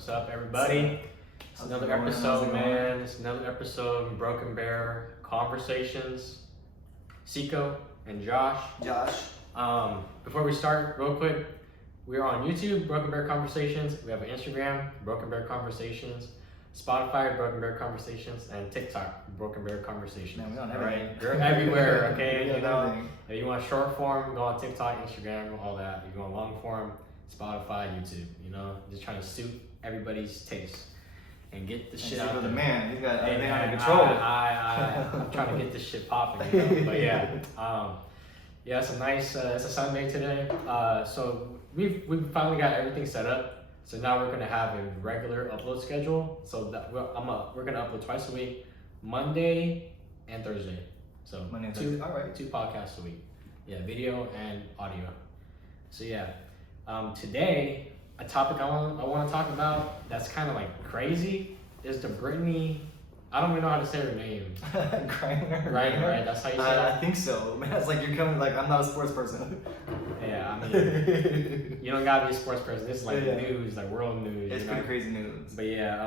What's up, everybody? It's another episode, man. It's another episode of Broken Bear Conversations. Seiko and Josh. Before we start, real quick, we're on YouTube, Broken Bear Conversations. We have an Instagram, Broken Bear Conversations, Spotify, Broken Bear Conversations, and TikTok, Broken Bear Conversations. Man, we on everything. Right? We're everywhere, okay? Yeah, you know, if you want short form, go on TikTok, Instagram, all that. If you want long form, Spotify, YouTube. You know, just trying to suit everybody's taste and get the shit out there. The man, he's got everything under control. control. I'm trying to get this shit popping, you know? But yeah, it's a nice. It's a Sunday today. So we've finally got everything set up. So now we're gonna have a regular upload schedule. So that we're gonna upload twice a week, Monday and Thursday. So Monday and Thursday. All right. 2 podcasts a week. Yeah, video and audio. So yeah, today a topic I want to talk about that's kind of like crazy is the Brittney. I don't even know how to say her name. Griner. Right. That's how you say it. I think so. Man, it's like you're coming. Like I'm not a sports person. Yeah, I mean, you don't gotta be a sports person. This is like news, like world news. It's pretty crazy news. But yeah,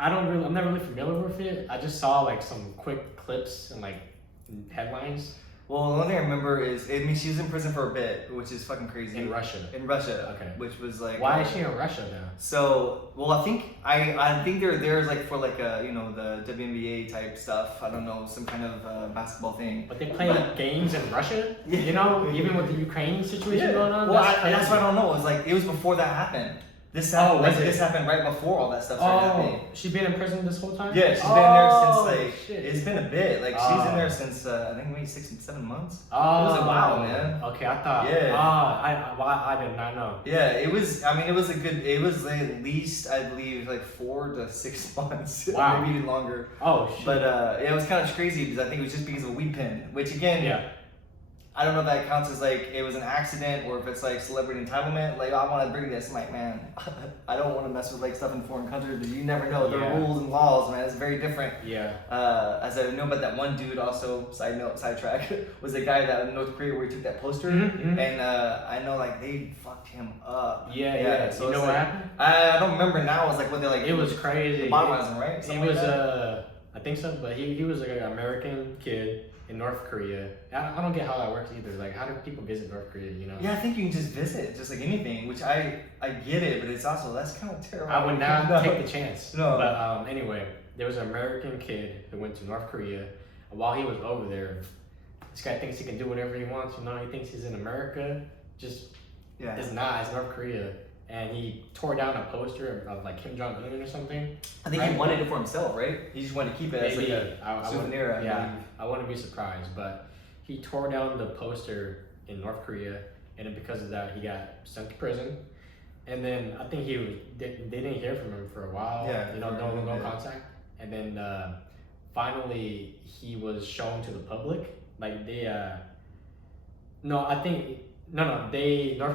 I'm not really familiar with it. I just saw like some quick clips and like headlines. Well, the only thing I remember is, she was in prison for a bit, which is fucking crazy. In Russia. Okay. Which was like. Why is she in Russia now? So, well, I think they're there like for like the WNBA type stuff. I don't know, some kind of basketball thing. But they play games in Russia. Yeah. You know, even with the Ukraine situation going on. Well, that's what I don't know. It was before that happened. This happened. This happened right before all that stuff started happening. She's been in prison this whole time. Yeah, she's been there since like it's been a bit. Like she's in there since I think maybe 6 and 7 months. Oh, it was a while, man. Okay, I thought. Yeah. I did not know. Yeah, it was. I mean, it was at least I believe like 4 to 6 months. Wow. Maybe even longer. Oh shit. But it was kind of crazy because I think it was just because of a weed pen, which again. Yeah. I don't know if that counts as like it was an accident or if it's like celebrity entitlement. Like I want to bring this. I'm like, man, I don't want to mess with like stuff in foreign countries because you never know. There are rules and laws, man. It's very different. Yeah. As I know about that one dude, also sidetrack, was the guy that in North Korea where he took that poster, and I know like they fucked him up. Yeah. So you know what happened? I don't remember now. It was like what they like. It was crazy. Lobotomizing, right? He was I think so, but he was like an American kid in North Korea. I don't get how that works either. Like, how do people visit North Korea, you know? Yeah, I think you can just visit, just like anything, which I get it, but it's also, that's kind of terrible. I would not take the chance. No. But anyway, there was an American kid who went to North Korea. And while he was over there, this guy thinks he can do whatever he wants, you know? He thinks he's in America. It's not, it's North Korea. And he tore down a poster of like Kim Jong-un or something. I think he wanted it for himself, right? He just wanted to keep it as like a souvenir. I wouldn't be surprised, but he tore down the poster in North Korea, and then because of that, he got sent to prison. And then I think they didn't hear from him for a while. Yeah, no contact. And then finally, he was shown to the public. Like North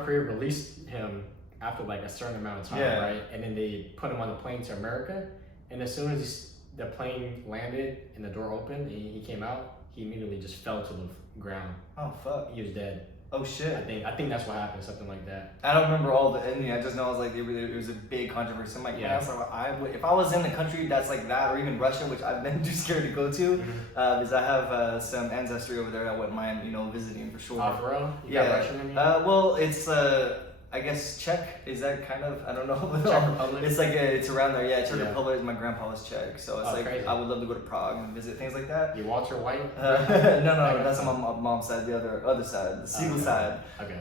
Korea released him after like a certain amount of time, right? And then they put him on the plane to America. And as soon as the plane landed and the door opened and he came out, he immediately just fell to the ground. Oh fuck! He was dead. Oh shit! I think that's what happened, something like that. I don't remember all the ending. I just know it was like it was a big controversy. I'm like, if I was in a country that's like that, or even Russia, which I've been too scared to go to, because I have some ancestry over there, I wouldn't mind visiting for sure. For real? You got Russian in you? Well, it's I guess Czech, is that kind of, I don't know. Czech Republic? It's like, it's around there, yeah. Czech Republic, my grandpa was Czech, so it's crazy. I would love to go to Prague and visit things like that. You Walter White? No, that's on my mom's side, the other side, the Siegel side. Okay.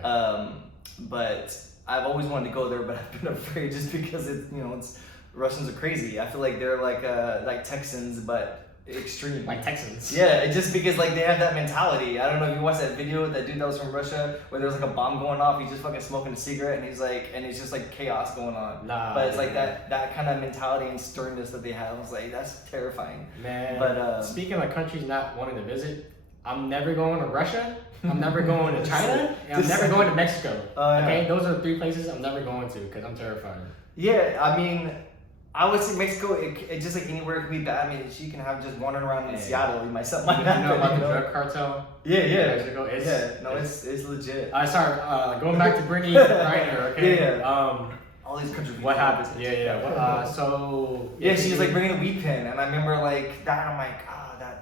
But I've always wanted to go there, but I've been afraid just because it's Russians are crazy. I feel like they're like Texans, but extreme. Like Texans. Yeah, it's just because like they have that mentality. I don't know if you watched that video, that dude that was from Russia, where there was like a bomb going off, he's just fucking smoking a cigarette, and it's just like chaos going on. But it's like that kind of mentality and sternness that they have. I was like, that's terrifying. Man. But speaking of countries not wanting to visit, I'm never going to Russia. I'm never going to China, and I'm never going to Mexico. Okay, those are the 3 places I'm never going to because I'm terrified. Yeah, I mean, I would say Mexico, it just like anywhere it could be bad. I mean, you can have just wandering around in Seattle, you might something like that. You know about the drug cartel? Yeah. Mexico? It's legit. Sorry, going back to Brittney Griner, okay? Yeah. all these countries. What happened? So she was like bringing a weed pen, and I remember like that. I'm like,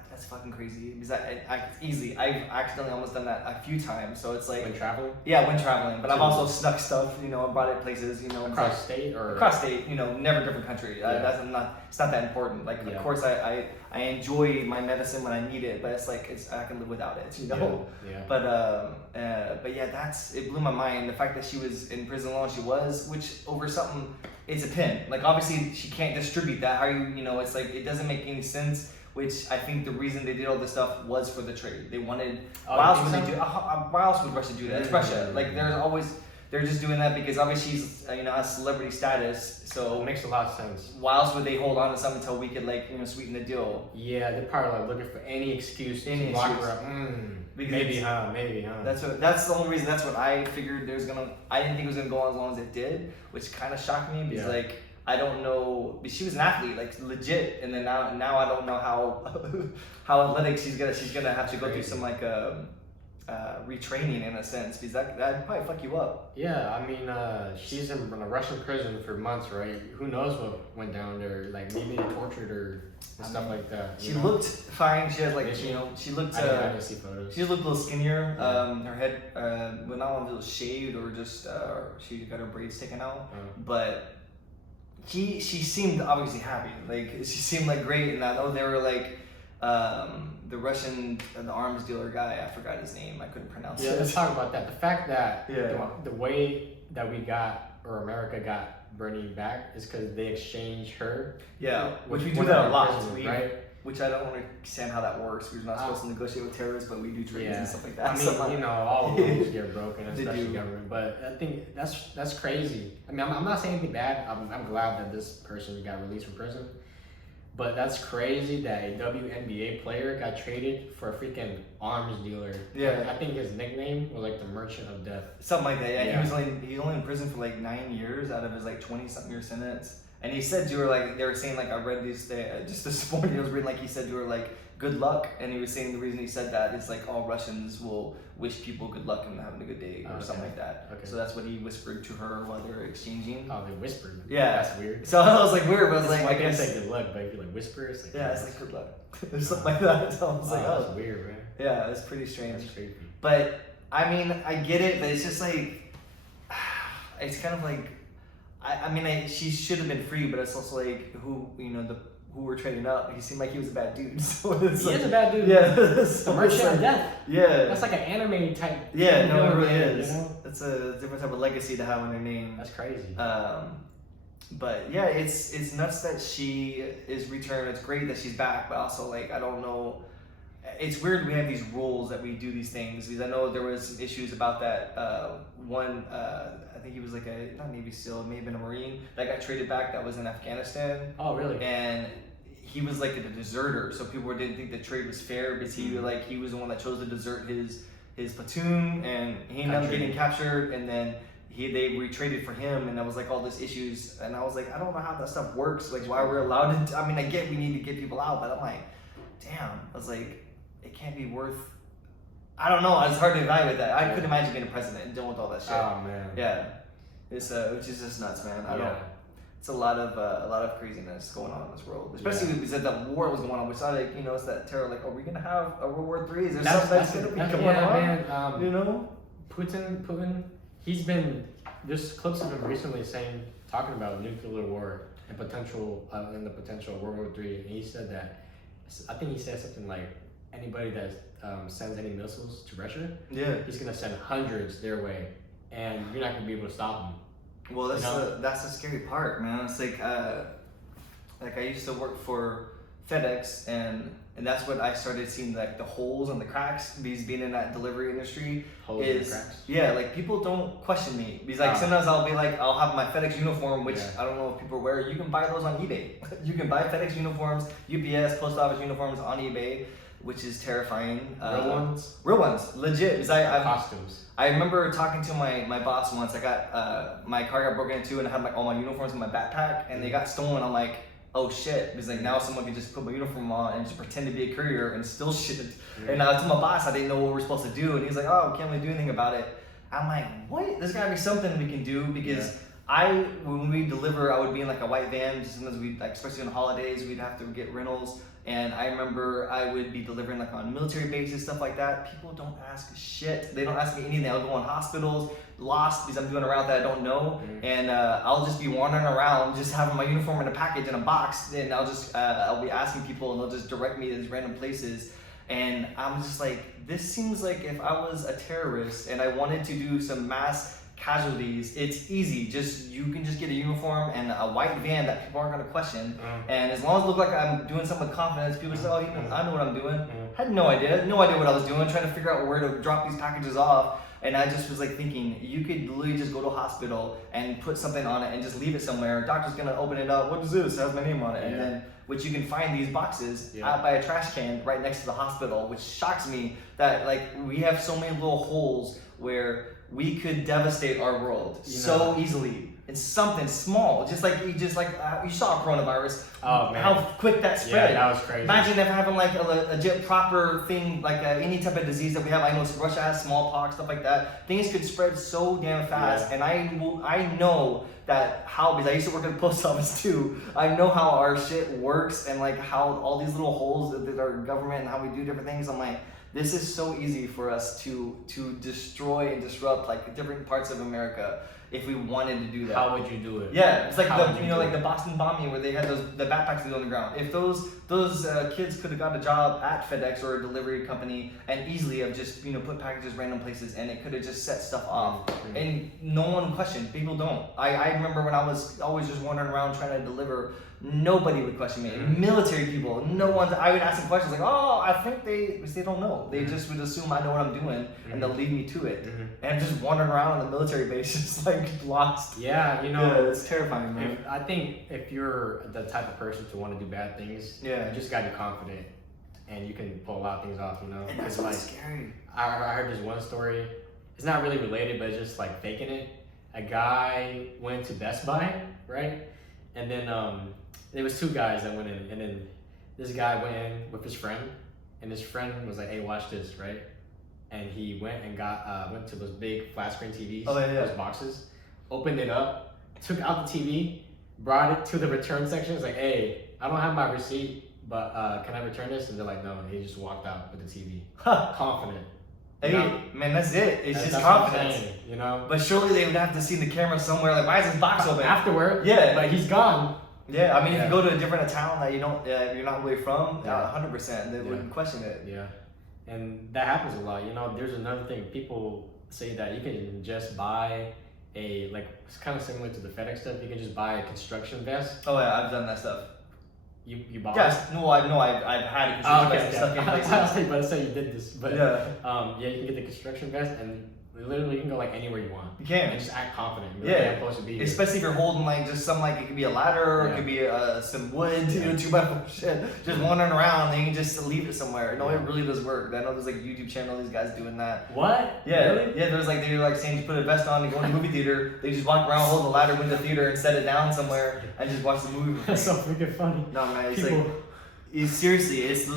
that's fucking crazy. Because I've accidentally almost done that a few times. So it's like when traveling. Yeah, when traveling. But I've also snuck stuff. You know, brought it places. You know, across state or across state. You know, never different country. It's not that important. Like of course I enjoy my medicine when I need it, but it's like I can live without it. You know. Yeah. But yeah, it blew my mind. The fact that she was in prison long as she was, which over something, it's a pin. Like obviously she can't distribute that. How you know? It's like it doesn't make any sense. Which I think the reason they did all this stuff was for the trade. They wanted. Why else would Russia do that? It's Russia. Like they're just doing that because obviously she's has celebrity status. So it makes a lot of sense. Why else would they hold on to something until we could sweeten the deal? Yeah, they're probably like looking for any excuse to lock her up. Maybe, huh? That's the only reason. That's what I figured. I didn't think it was gonna go on as long as it did, which kind of shocked me because I don't know. She was an athlete, like legit, and then now I don't know how athletic she's gonna have to go through some retraining in a sense because that'd probably fuck you up. Yeah, I mean, she's in a Russian prison for months, right? Who knows what went down there? Like maybe they tortured her and stuff like that. She looked fine. She had she looked. I didn't see photos. She looked a little skinnier. Her head, well, not one of those shaved or just she got her braids taken out, but. She seemed obviously happy. Like she seemed like great, and I know they were like the Russian, the arms dealer guy. I forgot his name. I couldn't pronounce it. Yeah, let's talk about that. The fact that the way that we got or America got Brittney back is because they exchanged her. Yeah, which we do that a lot, right? Which I don't understand how that works. We're not supposed to negotiate with terrorists, but we do treaties and stuff like that. I mean, all rules get broken, especially government. But I think that's crazy. I mean, I'm not saying anything bad. I'm glad that this person got released from prison. But that's crazy that a WNBA player got traded for a freaking arms dealer. Yeah. I think his nickname was like the Merchant of Death. Something like that. Yeah. He was only in prison for like 9 years out of his like 20-something year sentence. And he said to her, like, they were saying, like, I read these, just this morning, I was reading, like, he said to her, like, good luck. And he was saying the reason he said that is, like, all Russians will wish people good luck and having a good day or something like that. Okay. So that's what he whispered to her while they were exchanging. Oh, they whispered? Yeah. That's weird. So I was like, weird, but I was like, I can't say good luck, but if you, like, whisper, it's like... Yeah, it's like, good luck. Or something like that. So I was like, oh. That's weird, man. Yeah, it's pretty strange. That's creepy. But, I mean, I get it, but it's just, like... It's kind of like... I mean, she should have been free, but it's also like who were trading up. He seemed like he was a bad dude. So it's he is a bad dude. Yeah, so Merchant of Death. Yeah, that's like an anime type. Yeah, no, it really is. You know? It's a different type of legacy to have in their name. That's crazy. But yeah, it's nuts that she is returned. It's great that she's back, but also like I don't know. It's weird we have these rules that we do these things because I know there was some issues about that one. I think he was like not Navy SEAL, it may have been a Marine that got traded back that was in Afghanistan. Oh, really? And he was like a deserter, so people didn't think the trade was fair because he was the one that chose to desert his platoon, and he ended up getting captured, and then they retraded for him, and there was like all these issues, and I was like, I don't know how that stuff works, like why we're allowed to. I mean, I get we need to get people out, but I'm like, damn, I was like, it can't be worth. I don't know. It's hard to evaluate that. I couldn't imagine being a president and dealing with all that shit. Oh man. Yeah, it's which is just nuts, man. I don't. It's a lot of craziness going on in this world, especially because that war was going on. Which I like, it's that terror. Like, are we gonna have a World War III? Is there something that's gonna be going on? Man, Putin. He's been. There's clips of him recently talking about nuclear war and the potential World War III, and he said that. I think he said something like anybody that sends any missiles to Russia, he's gonna send hundreds their way, and you're not gonna be able to stop them. Well, that's the scary part, man. It's like I used to work for FedEx, and that's what I started seeing, like the holes and the cracks. Because being in that delivery industry and cracks. Yeah, like people don't question me because like sometimes I'll be like I'll have my FedEx uniform, which I don't know if people wear. You can buy those on eBay. You can buy FedEx uniforms, UPS, post office uniforms on eBay, which is terrifying. Real ones, legit. Because costumes. I remember talking to my boss once. I got my car got broken into, and I had like all my uniforms in my backpack, and they got stolen. I'm like, oh shit, because like now someone can just put my uniform on and just pretend to be a courier and steal shit. Mm-hmm. And I told my boss I didn't know what we were supposed to do, and he's like, oh, we can't really do anything about it. I'm like, what? There's gotta be something we can do because when we deliver, I would be in like a white van. Just sometimes we, like, especially on holidays, we'd have to get rentals. And I remember I would be delivering like on military bases, stuff like that. People don't ask shit. They don't ask me anything. I'll go on hospitals, lost because I'm doing a route that I don't know, and I'll just be wandering around, just having my uniform in a package in a box, and I'll be asking people, and they'll just direct me to these random places. And I'm just like, this seems like if I was a terrorist and I wanted to do some mass casualties, it's easy. You can just get a uniform and a white van that people aren't gonna question. And as long as it looks like I'm doing something with confidence, people say, oh, I know what I'm doing. I had no idea what I was doing, trying to figure out where to drop these packages off. And I just was like thinking, you could literally just go to a hospital and put something on it and just leave it somewhere. Doctor's gonna open it up. What is this? It has my name on it. And then, which you can find these boxes out by a trash can right next to the hospital, which shocks me that like we have so many little holes where we could devastate our world so easily. It's something small, just like you saw coronavirus. Oh man, how quick that spread! Yeah, that was crazy. Imagine if having like a legit proper thing, like any type of disease that we have. I know Russia has smallpox, stuff like that. Things could spread so damn fast, and I know that because I used to work at the post office too. I know how our shit works and like how all these little holes that our government and how we do different things. I'm like, this is so easy for us to destroy and disrupt like different parts of America if we wanted to do that. How would you do it? Yeah, it's like the Boston bombing where they had the backpacks on the ground. If those kids could have got a job at FedEx or a delivery company and easily have just put packages random places and it could have just set stuff off and no one questioned. People don't. I remember when I was always just wandering around trying to deliver. Nobody would question me. Military people, no one. I would ask them questions like, "Oh, I think they don't know. They just would assume I know what I'm doing, and they'll lead me to it." And I'm just wandering around on the military base, just like lost. Yeah, it's terrifying, man. I think if you're the type of person to want to do bad things, you just gotta be confident, and you can pull a lot of things off. And that's like scary. I heard this one story. It's not really related, but it's just like faking it. A guy went to Best Buy, right? And then there was two guys that went in, and then this guy went in with his friend, and his friend was like, "Hey, watch this," right? And he went and went to those big flat screen TVs, those boxes, opened it up, took out the TV, brought it to the return section. It's like, "Hey, I don't have my receipt, but can I return this?" And they're like, "No." And he just walked out with the TV, confident. Hey, man, that's it. It's just confidence, But surely they would have to see the camera somewhere. Like, why is this box open? Afterward, but he's gone. Yeah, I mean, if you go to a different town that you're not really from, 100%, they would question it. Yeah, and that happens a lot. There's another thing. People say that you can just buy it's kind of similar to the FedEx stuff. You can just buy a construction vest. Oh yeah, I've done that stuff. You bought? Yes, no, I've had a construction vest stuck in places. I was about to say you did this, but you can get the construction vest and. Literally, you can go like anywhere you want. You can. And just act confident. I'm supposed to be here. Especially if you're holding like just some it could be a ladder, or it could be some wood, 2x4 shit. Just wandering around, and you can just leave it somewhere. No, it really does work. I know there's like a YouTube channel, these guys doing that. What? Yeah, really? Yeah. There's they're saying to put a vest on and go in the movie theater. They just walk around, hold the ladder in the theater, and set it down somewhere, and just watch the movie. That's so freaking funny. No man, seriously, it's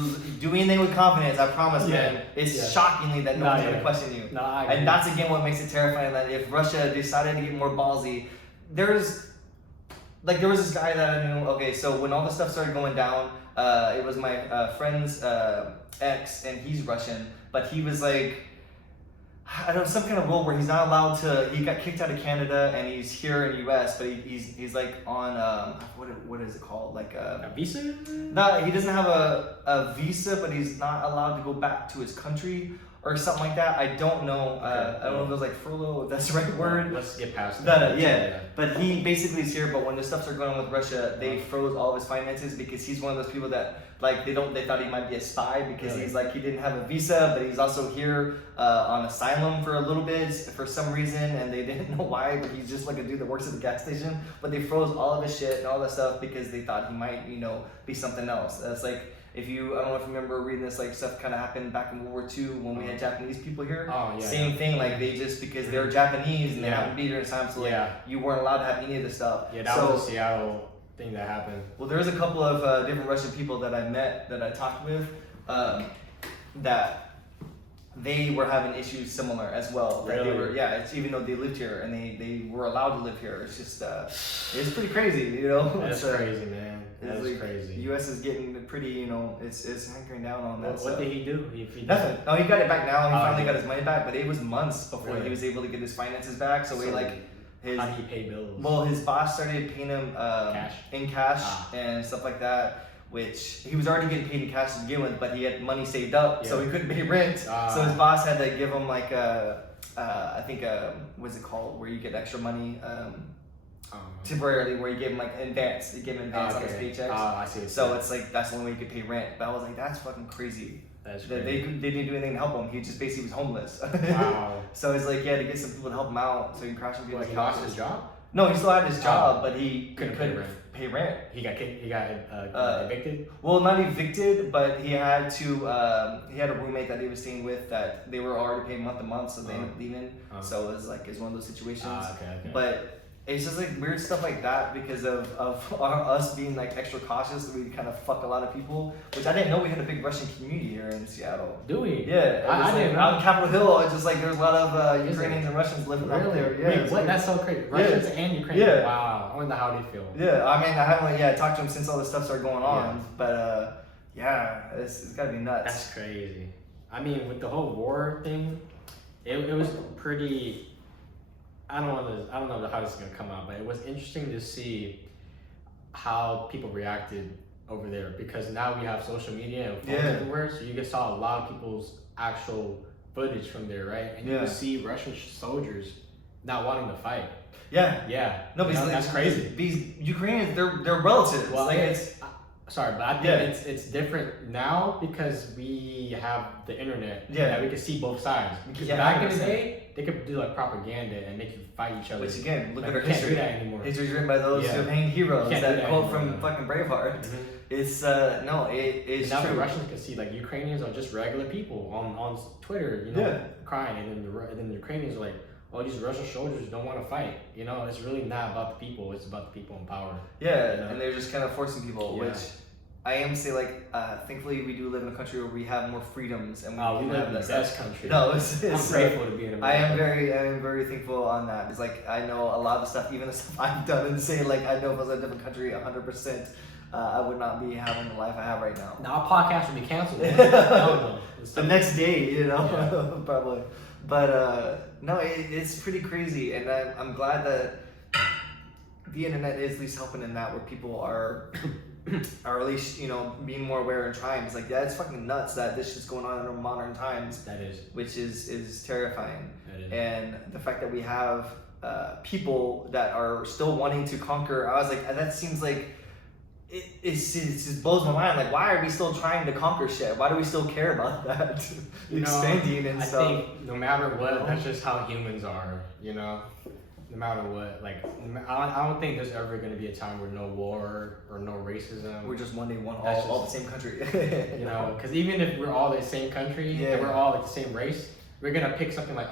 do anything with confidence. I promise, man. It's shockingly that no one's gonna question you. No, I agree. And that's again what makes it terrifying. That if Russia decided to get more ballsy, there was this guy that I knew. Okay, so when all the stuff started going down, it was my friend's ex, and he's Russian, but he was like, I don't know, some kind of rule where he's not allowed to. He got kicked out of Canada, and he's here in the U.S., but he's like on what is it called, like a visa? No, he doesn't have a visa, but he's not allowed to go back to his country or something like that. I don't know. I don't know if it was like furlough, if that's the right word. Let's get past that. Yeah, but he basically is here. But when the stuff started going on with Russia, they froze all of his finances because he's one of those people that they thought he might be a spy because he didn't have a visa, but he's also here on asylum for a little bit for some reason, and they didn't know why. But he's just like a dude that works at the gas station. But they froze all of his shit and all that stuff because they thought he might be something else. That's like. I don't know if you remember reading this, stuff kind of happened back in World War II when we had Japanese people here. Same thing, they just, because they were Japanese and they happened to be here in time, so you weren't allowed to have any of this stuff. Yeah, that was a Seattle thing that happened. Well, there was a couple of different Russian people that I met, that I talked with, that they were having issues similar as well. That Really? they were, it's even though they lived here and they were allowed to live here. It's just it's pretty crazy, you know. That's crazy, man. That's like, crazy. The U.S. is getting pretty, you know, it's hankering down on that. What did he do? Nothing. No, he got it back now. He finally got his money back, but it was months before Really? he was able to get his finances back. So he like. How do you pay bills? Well, his boss started paying him in cash and stuff like that, which he was already getting paid in cash to begin with, but he had money saved up, so he couldn't pay rent. So his boss had to give him like I think what's it called, where you get extra money temporarily, where you give him like advance. You give him advance on his paychecks. I see. So it's like that's the only way you could pay rent. But I was like, that's fucking crazy. That's they didn't do anything to help him. He just basically was homeless. Wow. So it's like he had to get some people to help him out so he can crash and get his He lost his job? No, he still had his job, but he couldn't pay rent. He got evicted? Well, not evicted, but he had to. He had a roommate that he was staying with that they were already paying month to month, so they ended up leaving. So it's one of those situations. Okay. But it's just like weird stuff like that because of us being like extra cautious. We kind of fuck a lot of people, which I didn't know we had a big Russian community here in Seattle. Do we? Yeah, I didn't know. Out in Capitol Hill, it's just like there's a lot of Ukrainians and Russians living out there. Yeah, wait, what? That's so crazy. Russians and Ukrainians. Yeah. Wow. I wonder how they feel. Yeah, I mean, I haven't talked to him since all this stuff started going on, but it's gotta be nuts. That's crazy. I mean, with the whole war thing, it was pretty. I don't know how this is gonna come out, but it was interesting to see how people reacted over there because now we have social media and phones everywhere, so you just saw a lot of people's actual footage from there, right? And you could see Russian soldiers not wanting to fight. Yeah. No, but that's crazy. These Ukrainians, they're relatives. Well, like sorry, but I think it's different now because we have the internet. Yeah, we can see both sides. Because back in the day, they could do like propaganda and make you fight each other. Which again, look like, at our history. history. Can't do that anymore. History's written by those main heroes that quote from fucking Braveheart. Mm-hmm. It's it's now true. the Russians can see like Ukrainians are just regular people on Twitter, you know, crying, and then the Ukrainians are like, oh, these Russian soldiers don't want to fight. You know, it's really not about the people; it's about the people in power. Yeah, you know? And they're just kind of forcing people, which I am say like, thankfully we do live in a country where we have more freedoms and we live in the best country. No, I'm grateful to be in America. I am very thankful on that. It's like I know a lot of the stuff, even the stuff I've done, and say like I know if I was in a different country, 100%. I would not be having the life I have right now. Now our podcast would be canceled. No. The next day, you know, probably. But no, it's pretty crazy, and I'm glad that the internet is at least helping in that, where people are at least, you know, being more aware and trying. It's like, it's fucking nuts that this shit's going on in modern times. That is. Which is terrifying. That is. And the fact that we have people that are still wanting to conquer, I was like, that seems like. It just blows my mind. Like, why are we still trying to conquer shit? Why do we still care about that? Expanding and stuff. I think no matter what, that's just how humans are, you know? No matter what. Like, I don't think there's ever going to be a time where no war or no racism. We're just all the same country. You know? Because even if we're all the same country and we're all like the same race, we're going to pick something like,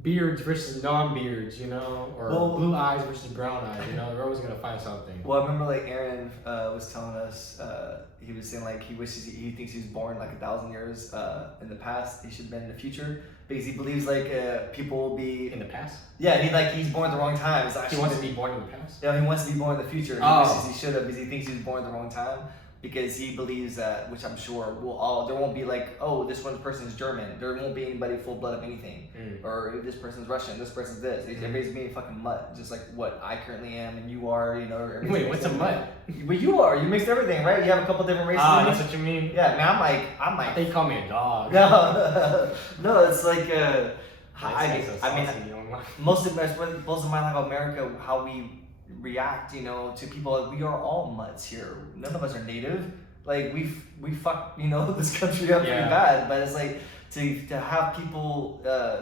beards versus non-beards, you know, or blue eyes versus brown eyes, you know, we're always gonna find something. Well, I remember like Aaron was telling us, he was saying like he thinks he was born like 1,000 years in the past. He should have been in the future because he believes like people will be in the past. Yeah, he's born at the wrong time. He wants to be born in the past. Yeah, he wants to be born in the future. He wishes he should have because he thinks he was born at the wrong time. Because he believes that, which I'm sure there won't be like, oh, this one person is German. There won't be anybody full blood of anything. Or this person's Russian, this person's this. Everybody's being a fucking mutt, just like what I currently am and you are, you know. Wait, what's a mutt? But you are. You mixed everything, right? You have a couple different races. That's what you mean? Yeah, man, I'm like. They call me a dog. No, it's like, most of my life of America, how we react, you know, to people. We are all mutts here. None of us are native. Like we fuck, you know, this country up pretty bad. But it's like to have people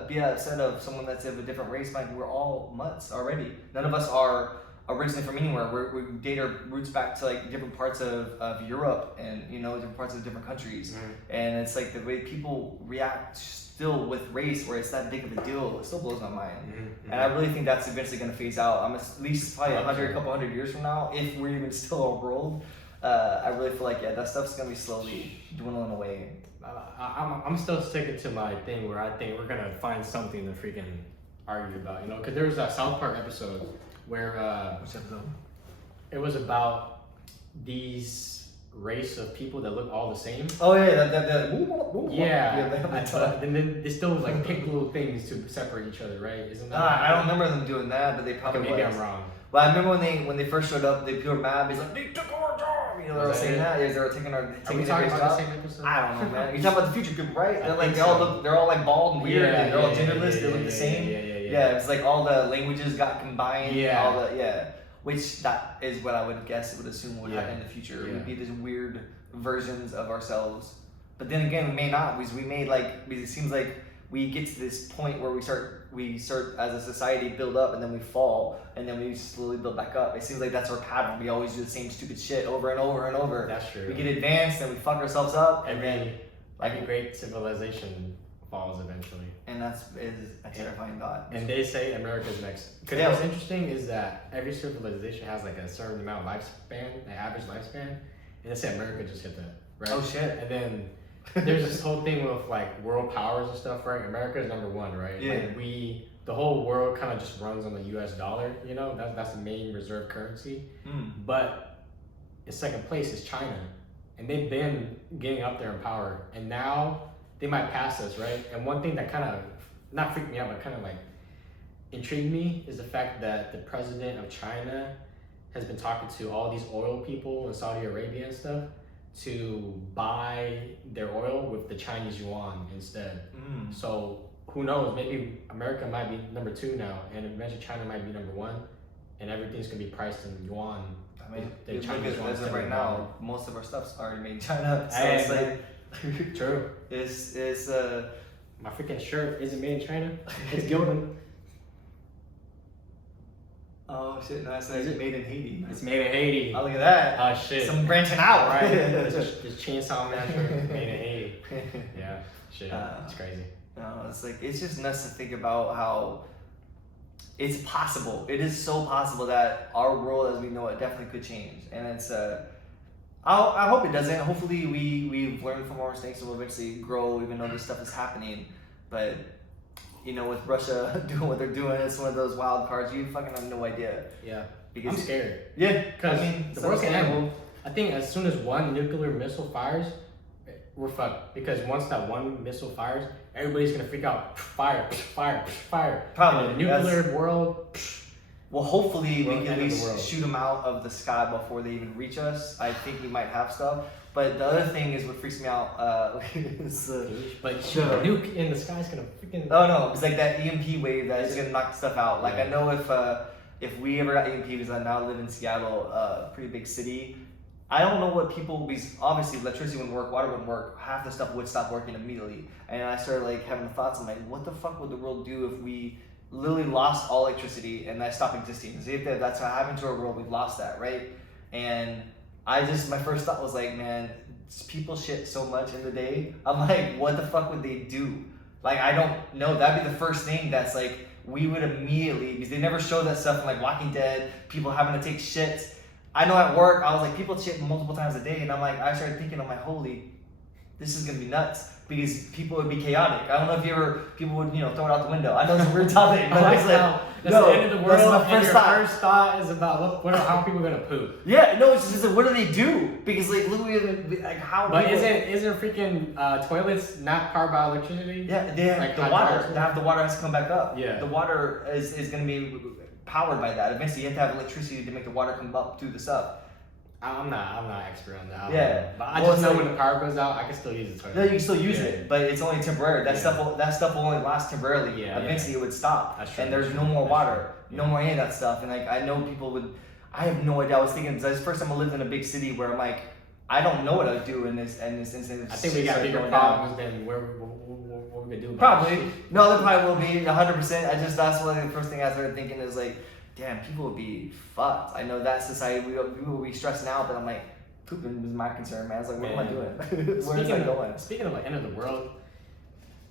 be upset of someone that's of a different race. Like we're all mutts already. None of us are originally from anywhere. We date our roots back to like different parts of Europe and, you know, different parts of different countries. And it's like the way people react still with race, where it's that big of a deal, it still blows my mind. And I really think that's eventually going to phase out. I'm at least probably a couple hundred years from now, if we're even still a world. I really feel like that stuff's going to be slowly dwindling away. I'm still sticking to my thing where I think we're gonna find something to freaking argue about, you know, because there was a South Park episode where Which episode? it was about these race of people that look all the same. Oh yeah, And then they still like pick little things to separate each other, right? Isn't that? I don't remember them doing that, but they probably. Maybe I'm wrong. But I remember when they first showed up, people were mad. He's like, they took our job. You know, they were saying that. Yeah, they were taking their taking their about job. the same episode? I don't know, man. You're talking about the future people, right? They're like they're all like bald and weird, and they're all genderless. They look the same. Yeah, it's like all the languages got combined. Yeah. All the which that is what I would guess. Would assume would happen in the future. It would be these weird versions of ourselves. But then again, we may not, because it seems like we get to this point where we start as a society build up, and then we fall, and then we slowly build back up. It seems like that's our pattern. We always do the same stupid shit over and over and over. That's true. We get advanced, and we fuck ourselves up, and then every great civilization falls eventually. And that's a terrifying thought. And they say America's next. Because what's interesting is that every civilization has like a certain amount of lifespan, an average lifespan, and they say America just hit that, right? Oh shit. And then there's this whole thing with like world powers and stuff, right? America is number one, right? Yeah. Like the whole world kind of just runs on the US dollar, you know? That's the main reserve currency. But in second place is China. And they've been getting up there in power. And now they might pass us, right? And one thing that kind of, not freaked me out, but kind of like intrigued me is the fact that the president of China has been talking to all these oil people in Saudi Arabia and stuff to buy their oil with the Chinese yuan instead. So who knows, maybe America might be number 2 now, and eventually China might be number 1, and everything's gonna be priced in yuan. I mean, as of right now, most of our stuff's already made in China, so hey, it's like true. It's my freaking shirt isn't made in China. It's Gildan. Oh shit! No, it's made in Haiti. It's made in Haiti. Oh, look at that. Oh shit. Some branching out, right? This Chainsaw Man shirt made in Haiti. Yeah, shit. It's crazy. No, it's just nuts to think about how it's possible. It is so possible that our world as we know it definitely could change, and it's I hope it doesn't. Hopefully we've learned from our mistakes and we'll eventually grow, even though this stuff is happening. But you know, with Russia doing what they're doing, it's one of those wild cards. You fucking have no idea. Yeah. Because I'm scared. Yeah. Because the world can end. I think as soon as one nuclear missile fires, we're fucked. Because once that one missile fires, everybody's gonna freak out. Fire. Probably. In the nuclear world. Well, hopefully we can at least shoot them out of the sky before they even reach us. I think we might have stuff. But the other thing is what freaks me out is but nuke in the sky is gonna freaking. Oh no, it's like that EMP wave that is gonna knock stuff out. Like I know if we ever got EMP, because I now live in Seattle, pretty big city. I don't know what people, because obviously electricity wouldn't work, water wouldn't work, half the stuff would stop working immediately. And I started like having the thoughts, I'm like, what the fuck would the world do if we literally lost all electricity and that stopped existing? Because if that's what happened to our world, we've lost that, right? And my first thought was like, man, people shit so much in the day. I'm like, what the fuck would they do? Like, I don't know. That'd be the first thing that's like, we would immediately, because they never show that stuff in like Walking Dead, people having to take shits. I know at work, I was like, people shit multiple times a day, and I'm like, I started thinking, I'm like, holy, this is gonna be nuts, because people would be chaotic. I don't know if people would, throw it out the window. I know it's a weird topic, but it's like, that's the end of the world, and your first thought is about how are people gonna poop? Yeah, no, it's just like, what do they do? Because like, literally, like how? But isn't freaking toilets not powered by electricity? Yeah, they have like the water. The water has to come back up. Yeah, the water is gonna be powered by that. Eventually, you have to have electricity to make the water come up through the stuff. I'm not expert on that. Yeah, but I just know when the power goes out, I can still use the toilet. No, you can still use it, but it's only temporary. That stuff will only last temporarily. Yeah, eventually, it would stop, and there's no more water, no more any of that stuff. And like, I know people would. I have no idea. I was thinking, because that's the first time I lived in a big city where I'm like, I don't know what I would do in this instance. I think we got bigger problems than what we could do. Probably. No, there probably will be 100%. That's one of the first thing I started thinking is like, damn, people would be fucked. I know that society, we will be stressing out, but I'm like, pooping was my concern, man. I was like, what am I doing? Where's that going? Speaking of like end of the world,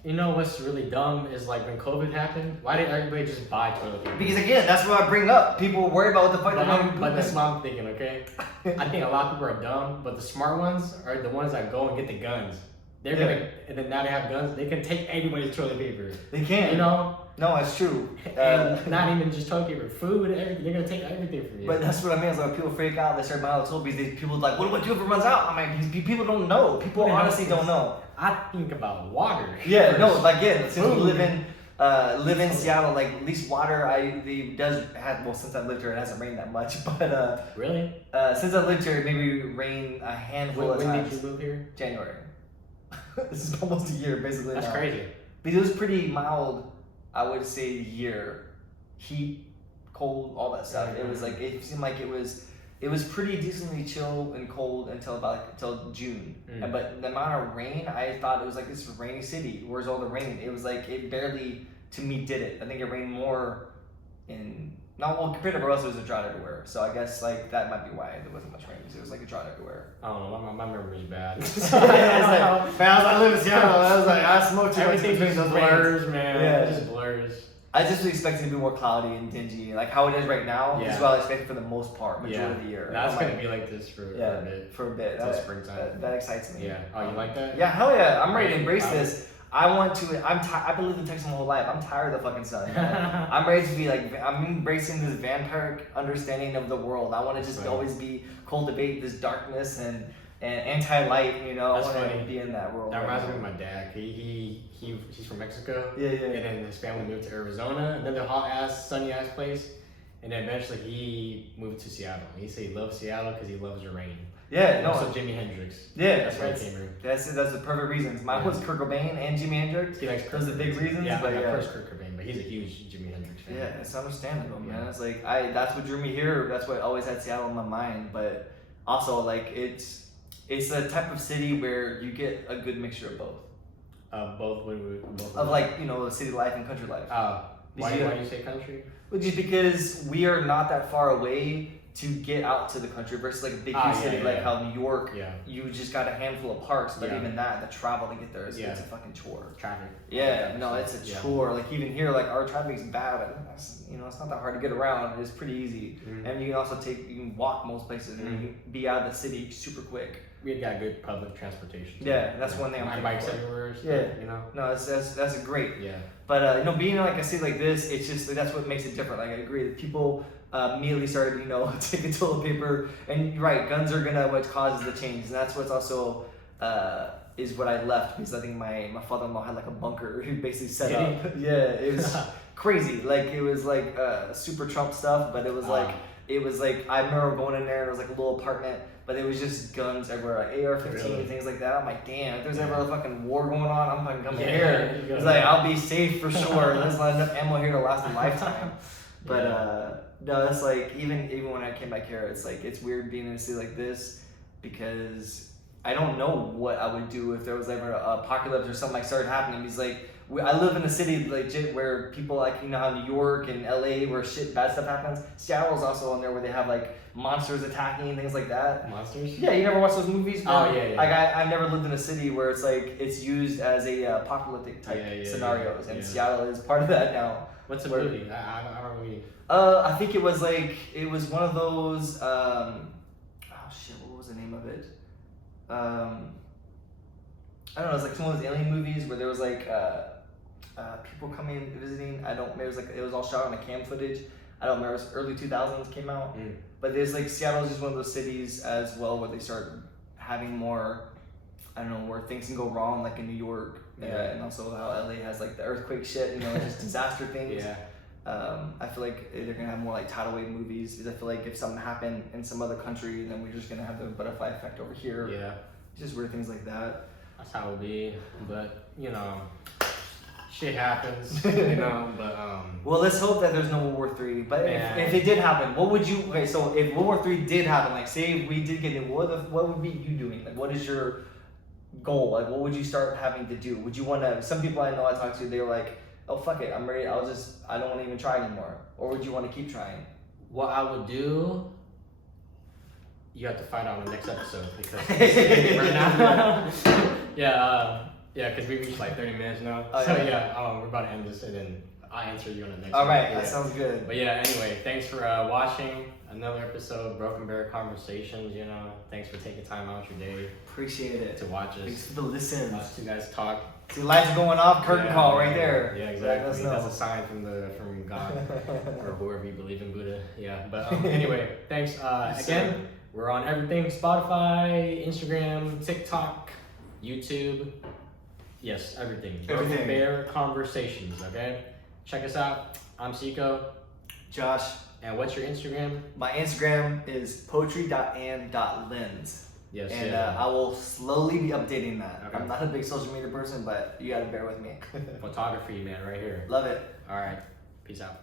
you know what's really dumb is like when COVID happened, why didn't everybody just buy toilet paper? Because again, that's what I bring up. People worry about what the fuck they're going to do. But that's what I'm thinking, okay? I think a lot of people are dumb, but the smart ones are the ones that go and get the guns. they're gonna, and then now they have guns. They can take anybody's toilet paper. They can. You know. No, it's true. And not even just toilet paper, food, everything. They're gonna take everything from you. But that's what I mean. It's like people freak out. They start buying all the toilet paper. People are like, what do I do if it runs out? I'm like, people don't know. People honestly don't know. I think about water. Yeah, no, like since we live in Seattle, like at least water, since I lived here, it hasn't rained that much. But really, since I lived here, it maybe rained a handful of times. When did you move here? January. This is almost a year, basically. That's crazy. But it was pretty mild, I would say, year. Heat, cold, all that stuff. It was like, it seemed like it was pretty decently chill and cold until June. But the amount of rain, I thought it was like this rainy city. Where's all the rain? It was like it barely, to me, did it. I think it rained more compared to where else, it was a drought everywhere. So I guess like that might be why there wasn't much rain. It was like a drought everywhere. I don't know. My memory's bad. I live in Seattle. I was like, I smoked too much. Everything just blurs, man. Yeah, it just blurs. I just expected it to be more cloudy and dingy, like how it is right now. Is what I expected for the most part, majority of the year. That's gonna be like this for a bit. For a bit. Until springtime. That excites me. Yeah. Oh, you like that? Yeah, hell yeah! I'm ready to embrace this. I've been living in Texas my whole life. I'm tired of the fucking sun. I'm ready to be like, I'm embracing this vampiric understanding of the world. I want to just always cultivate this darkness and anti-light, you know. That's I want funny. to be in that world. That reminds me of my dad. He's from Mexico. Yeah. And then his family moved to Arizona, another hot ass, sunny ass place. And then eventually he moved to Seattle. He said he loves Seattle because he loves the rain. Yeah, no. Also Jimi Hendrix. Yeah, that's why he came here. That's the perfect reasons. Mine was Kurt Cobain and Jimi Hendrix. He likes Kurt. Those are the big reasons. Yeah, but first Kurt Cobain, but he's a huge Jimi Hendrix fan. Yeah, it's understandable, man. It's like that's what drew me here. That's what always had Seattle in my mind. But also, like it's a type of city where you get a good mixture of both. Both of like, you know, city life and country life. Why do you say country? Well, just because we are not that far away to get out to the country versus like a big huge city like how New York, you just got a handful of parks, but even that, the travel to get there is it's a fucking chore. Traffic. Yeah, no, it's a chore. Like even here, like our traffic's bad, but you know, it's not that hard to get around. It's pretty easy, and you can also you can walk most places and you can be out of the city super quick. We got good public transportation. Yeah, that's one thing. My bike's everywhere. Yeah, you know. No, that's great. Yeah. But you know, being in like a city like this, it's just like, that's what makes it different. Like I agree that people immediately started, you know, taking toilet paper, and you're right, guns are what causes the change, and that's what's also is what I left, because I think my father-in-law had like a bunker he basically set up. Yeah, it was crazy. Like it was like super Trump stuff, but it was like I remember going in there and it was like a little apartment, but it was just guns everywhere, like AR-15 things like that. I'm like, damn, if there's ever a fucking war going on, I'm fucking coming here. It's like I'll be safe for sure. There's not enough ammo here to last a lifetime. But no, it's like even when I came back here, it's like it's weird being in a city like this, because I don't know what I would do if there was ever an apocalypse or something like started happening. Because like I live in a city legit where people like, you know how New York and LA where bad stuff happens. Seattle's also in there where they have like monsters attacking and things like that. Monsters? Yeah, you never watch those movies? Oh yeah. Like I've never lived in a city where it's like it's used as a apocalyptic type scenarios, and Seattle is part of that now. What's the movie? I don't really. I think it was one of those. Oh shit! What was the name of it? I don't know. It's like some of those alien movies where there was like people coming visiting. It was all shot on a cam footage. I don't remember. It was early 2000s came out. But there's like Seattle's just one of those cities as well where they start having more. I don't know, where things can go wrong, like in New York, and also how LA has like the earthquake shit, you know, just disaster things. I feel like they're gonna have more like tidal wave movies, because I feel like if something happened in some other country, then we're just gonna have the butterfly effect over here. Yeah, just weird things like that. That's how it be, but you know, shit happens, you know. But well, let's hope that there's no World War III. But if it did happen, what would you? Okay, so if World War III did happen, like say we did get it, what would be you doing? Like, what is your goal? Like, what would you start having to do? Would you want to? Some people I know I talk to, they were like, "Oh fuck it, I'm ready. I don't want to even try anymore." Or would you want to keep trying? What I would do, you have to find out in the next episode, because right now, because we reached like 30 minutes now. Oh, so we're about to end this, and then I'll answer you on the next All one. right, that sounds good. But yeah, anyway, thanks for watching another episode of Broken Bear Conversations. You know, thanks for taking time out your day. Appreciate it. To watch us. Thanks for the listen. Us two guys talk. See, lights are going off. Curtain call right there. Yeah, exactly. That's a sign from God or whoever you believe in, Buddha. Yeah. But anyway, thanks again. We're on everything: Spotify, Instagram, TikTok, YouTube. Yes, everything. Broken Bear Conversations. Okay. Check us out. I'm Seiko. Josh. And what's your Instagram? My Instagram is poetry.and.lens. Yes. And I will slowly be updating that. Okay. I'm not a big social media person, but you gotta bear with me. Photography, man, right here. Love it. All right. Peace out.